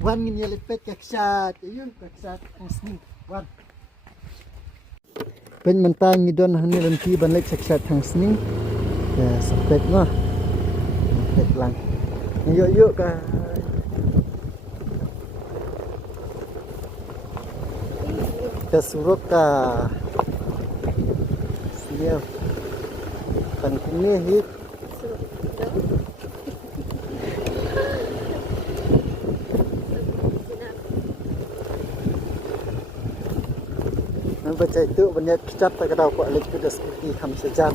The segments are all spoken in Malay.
Wan ngin yalipet kaksat. Ayun kaksat ang sning. Wan. Pen mentang ngidon hang nilanti banlek kaksat hang sning. Ya sepet mah. Sepet lang. Yuk ka. Kasurok ka. Siap. Tangkini hit. Baca itu banyak kitab tak ada apa lagi sudah seperti kami sejam.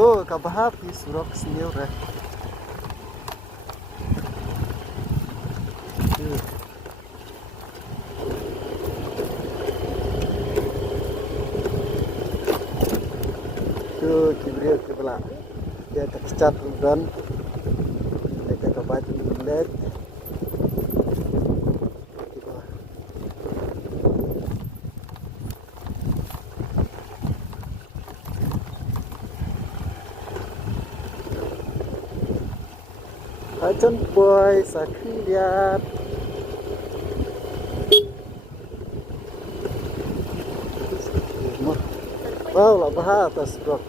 Oh, kabahap di surok sendiri. Tuh kibriyo kibla. Dia tak kecat udon. Kita kebat bulat. Ajon boy sakri lihat. Wow, lah bahas atas rock.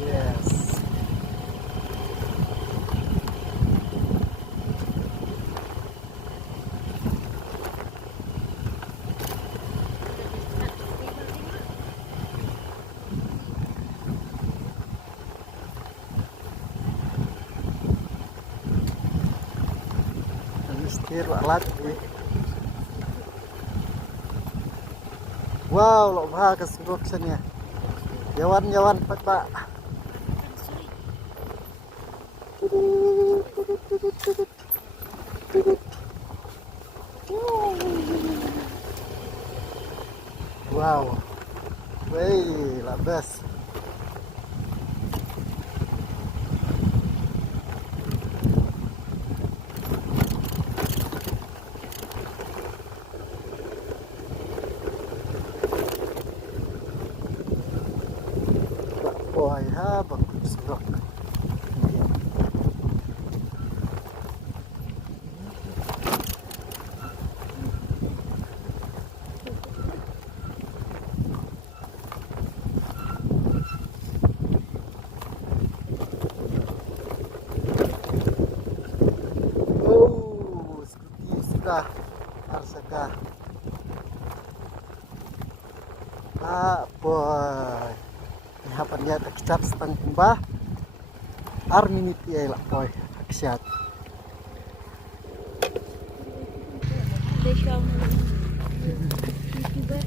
Yes. Setir alat. Wow, lo bahas ke surok sana. Jawan pak. Wow, wey, labas. Oh, ya, bagus bro. Oh, seperti sudah arsaka. Pak boy. Hapan dia tak kecap setang kumbah. Arminit ya lah boy. Aksiat.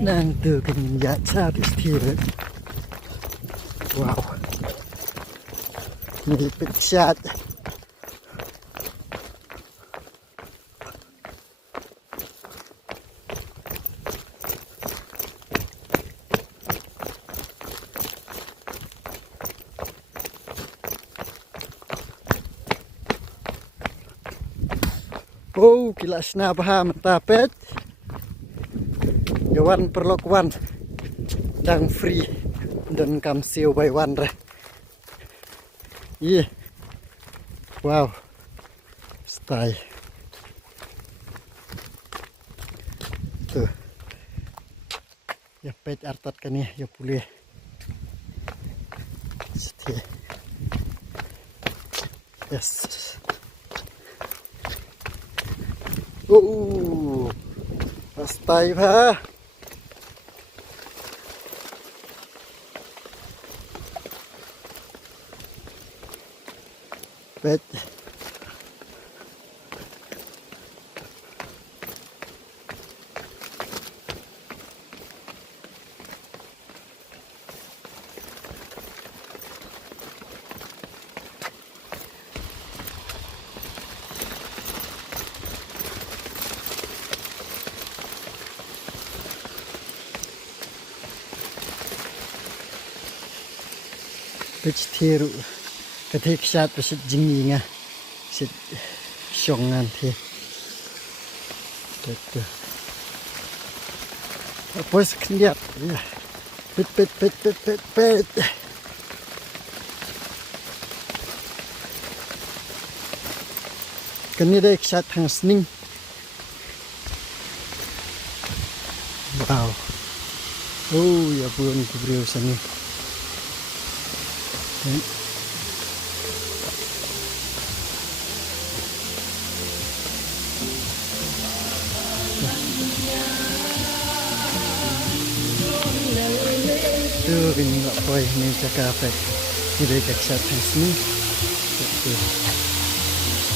Nanti kan menjadi setir. Wow. Ini pechat. Oh, kilas na paham tapet. Jawan perlokuan dang free dan kam siu by one re. Iya. Wow. Stay. Tuh. Ya pet artat kan ya pulih. Setia. Yes. Stay pa. Pet. vegetarian ketik syat pesit jinginga sit syongan te betul apa sekalian ya pet kini dek syat hang sning wow oh ya pun kubrio sini tuh ini nggak boleh ini cakap apa ini dekat sini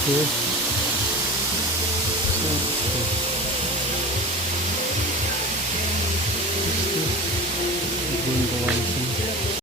tuh